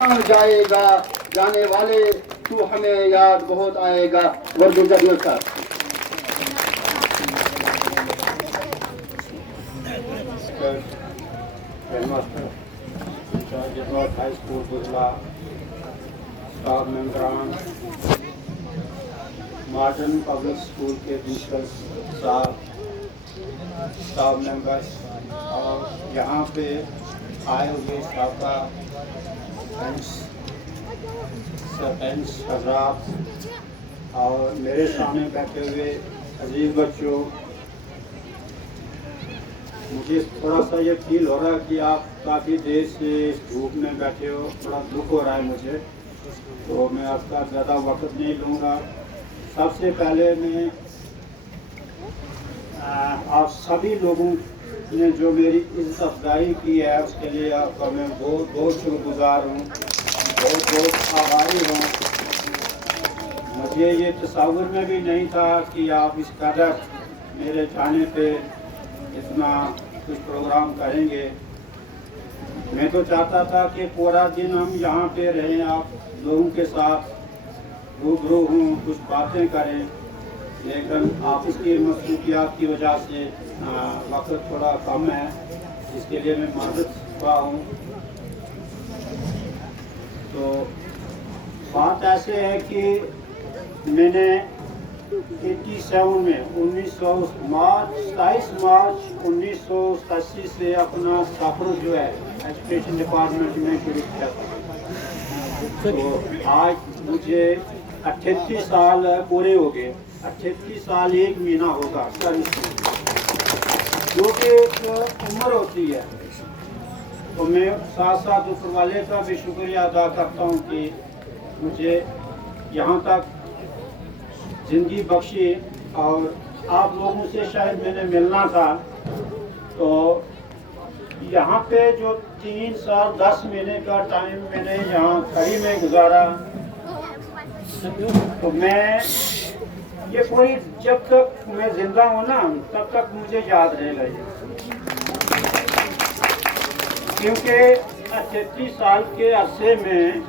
जाएगा जाने वाले तू हमें याद बहुत आएगा। वर्दी जरिए साहब हेडमास्टर इंचार्ज हाई स्कूल बुजला, स्टाफ मेंबरान, मॉडर्न पब्लिक स्कूल के प्रिंसिपल साहब, स्टाफ मेंबर्स और यहाँ पे आए हुए स्टाफ का सरपंच हजरात और मेरे सामने बैठे हुए अजीज बच्चों, मुझे थोड़ा सा ये फील हो रहा है कि आप काफ़ी देर से इस धूप में बैठे हो, थोड़ा दुख हो रहा है मुझे, तो मैं आपका ज़्यादा वक्त नहीं लूँगा। सबसे पहले मैं आप सभी लोगों ने जो मेरी इज्जत अफजाई की है उसके लिए आपका मैं बहुत बहुत शुक्रगुजार हूँ, बहुत बहुत आभारी हूँ। मुझे ये तस्वीर में भी नहीं था कि आप इस कदर मेरे जाने पे इतना कुछ प्रोग्राम करेंगे। मैं तो चाहता था कि पूरा दिन हम यहाँ पे रहें, आप लोगों के साथ रूबरू हों, कुछ बातें करें, लेकिन ऑफिस की मसरूफियात की वजह से वक्त थोड़ा कम है, इसके लिए मैं माजूद हुआ हूँ। तो बात ऐसे है कि मैंने 87 में 27 मार्च 1987 से अपना सफ़र जो है एजुकेशन डिपार्टमेंट में शुरू किया था। तो आज मुझे 38 साल पूरे हो गए, 38 साल 1 महीना होगा सर्विस में, जो कि एक उम्र होती है। तो मैं साथ साथ ऊपर वाले का भी शुक्रिया अदा करता हूँ कि मुझे यहाँ तक ज़िंदगी बख्शी, और आप लोगों से शायद मैंने मिलना था। तो यहाँ पे जो 3 साल 10 महीने का टाइम मैंने यहाँ खड़ी में गुजारा, तो मैं ये पूरी जब तक मैं जिंदा हूँ ना तब तक मुझे याद रहेगा ये, क्योंकि 33 साल के अरसे में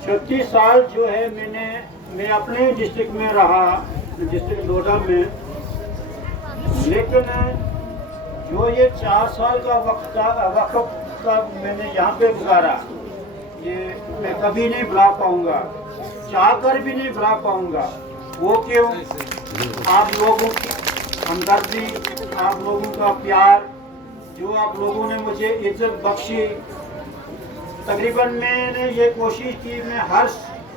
36 साल जो है मैं अपने डिस्ट्रिक्ट में रहा, डिस्ट्रिक्ट डोडा में, लेकिन जो ये 4 साल का वक्त मैंने यहाँ पे गुजारा, ये मैं कभी नहीं भुला पाऊँगा, चाहकर भी नहीं भुला पाऊँगा। वो क्यों? आप लोगों की हमदर्दी, आप लोगों का प्यार, जो आप लोगों ने मुझे इज्जत बख्शी। तकरीबन मैंने ये कोशिश की मैं हर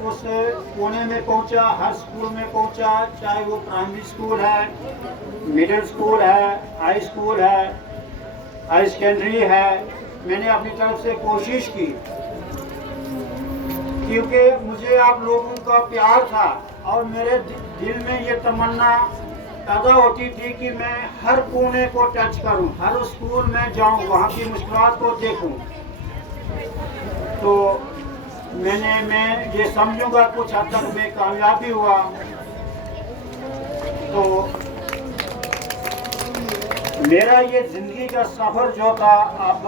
उस कोने में पहुंचा, हर स्कूल में पहुंचा, चाहे वो प्राइमरी स्कूल है, मिडिल स्कूल है, हाई स्कूल है, हाई सेकेंडरी है, मैंने अपनी तरफ से कोशिश की, क्योंकि मुझे आप लोगों का प्यार था और मेरे दिल में ये तमन्ना पैदा होती थी कि मैं हर कोने को टच करूं, हर स्कूल में जाऊं, वहाँ की मुश्किलात को देखूं। तो मैं ये समझूंगा कुछ हद तक मैं कामयाबी हुआ। तो मेरा ये ज़िंदगी का सफ़र जो था, अब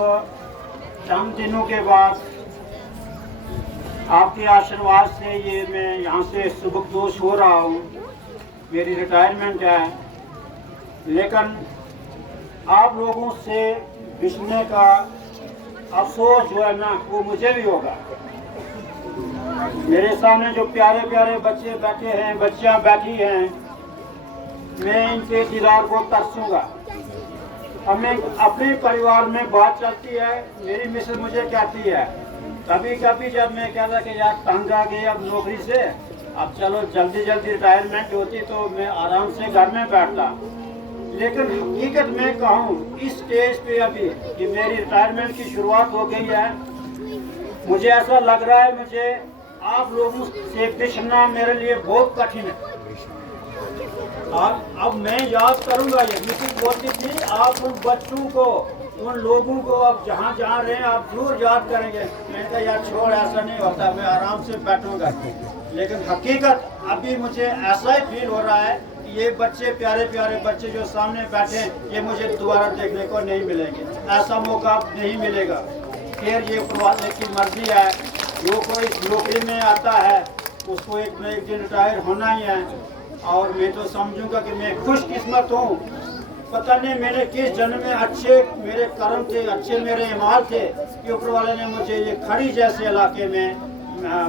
चंद दिनों के बाद आपके आशीर्वाद से ये मैं यहाँ से सुबकदोश हो रहा हूँ, मेरी रिटायरमेंट है, लेकिन आप लोगों से बिछड़ने का अफसोस जो है ना वो मुझे भी होगा। मेरे सामने जो प्यारे प्यारे बच्चे बैठे हैं, बच्चियां बैठी हैं, मैं इनके दीदार को तरसूंगा। अब मैं अपने परिवार में बात चलती है, मेरी मिसेज मुझे कहती है कभी कभी, जब मैं कहता कि यार तंग आ गई अब नौकरी से, अब चलो जल्दी जल्दी रिटायरमेंट होती तो मैं आराम से घर में बैठता, लेकिन हकीकत में कहूँ इस स्टेज पे अभी कि मेरी रिटायरमेंट की शुरुआत हो गई है, मुझे ऐसा लग रहा है मुझे आप लोगों से बिछड़ना मेरे लिए बहुत कठिन है। अब मैं याद करूंगा, ये मिसेज बोलती थी आप उन बच्चों को, उन लोगों को अब जहाँ जहाँ रहे आप जरूर याद करेंगे। मैंने कहा यार छोड़, ऐसा नहीं होता, मैं आराम से बैठूंगा, लेकिन हकीकत अभी मुझे ऐसा ही फील हो रहा है कि ये बच्चे, प्यारे प्यारे बच्चे जो सामने बैठे हैं, ये मुझे दोबारा देखने को नहीं मिलेंगे, ऐसा मौका नहीं मिलेगा। खैर ये ऊपर की मर्जी है, जो कोई नौकरी में आता है उसको एक न एक दिन रिटायर होना ही है। और मैं तो समझूंगा कि मैं खुशकिस्मत हूँ। पता नहीं मैंने किस जन्म में अच्छे मेरे कर्म थे, अच्छे मेरे ईमाल थे कि ऊपर वाले ने मुझे ये खड़ी जैसे इलाके में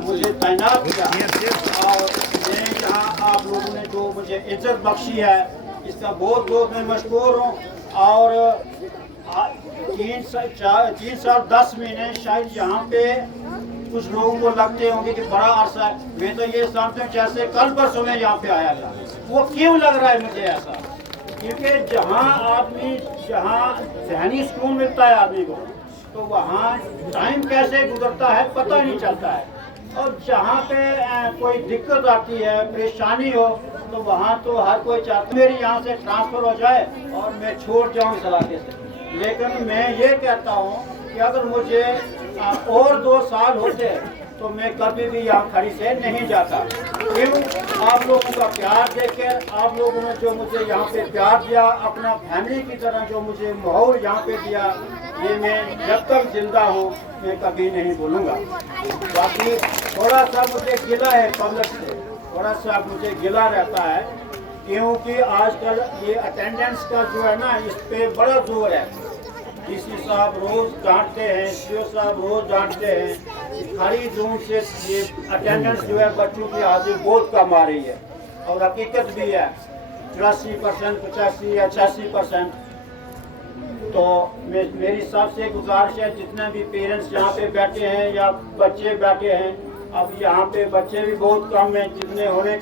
मुझे तैनात किया। और मैं यहाँ आप लोगों ने जो मुझे इज्जत बख्शी है इसका बहुत बहुत मैं मशकूर हूँ। और 3 साल 10 महीने शायद यहाँ पे कुछ लोगों को लगते होंगे कि बड़ा अरसा है। मैं तो ये समझता हूँ जैसे कल परसों में यहाँ पे आया था। वो क्यों लग रहा है मुझे ऐसा? क्योंकि जहाँ जहनी सुकून मिलता है आदमी को, तो वहाँ टाइम कैसे गुजरता है पता नहीं चलता है। और जहाँ पे कोई दिक्कत आती है, परेशानी हो, तो वहाँ तो हर कोई चाहता मेरी यहाँ से ट्रांसफ़र हो जाए और मैं छोड़ जाऊँ इस इलाके से। लेकिन मैं ये कहता हूँ कि अगर मुझे और 2 साल होते तो मैं कभी भी यहाँ खड़ी से नहीं जाता। क्यों? आप लोगों का प्यार देखकर, आप लोगों ने जो मुझे यहाँ पे प्यार दिया, अपना फैमिली की तरह जो मुझे माहौल यहाँ पे दिया, ये मैं जब तक जिंदा हूँ मैं कभी नहीं भूलूँगा। बाकी थोड़ा सा मुझे गिला है पब्लिक से, थोड़ा सा मुझे गिला रहता है, क्योंकि आजकल ये अटेंडेंस का जो है ना, इस पे बड़ा जोर है। डीसी साहब रोज डांटते हैं, सीओ साहब रोज डांटते हैं। खड़ी जून से ये अटेंडेंस जो है बच्चों की हाजिरी बहुत कम आ रही है। और हकीकत भी है 83%, 85 या 86%। तो मेरी सबसे गुजारिश है, जितने भी पेरेंट्स यहाँ पे बैठे हैं या बच्चे बैठे हैं, अब यहाँ पे बच्चे भी बहुत कम हैं जितने होने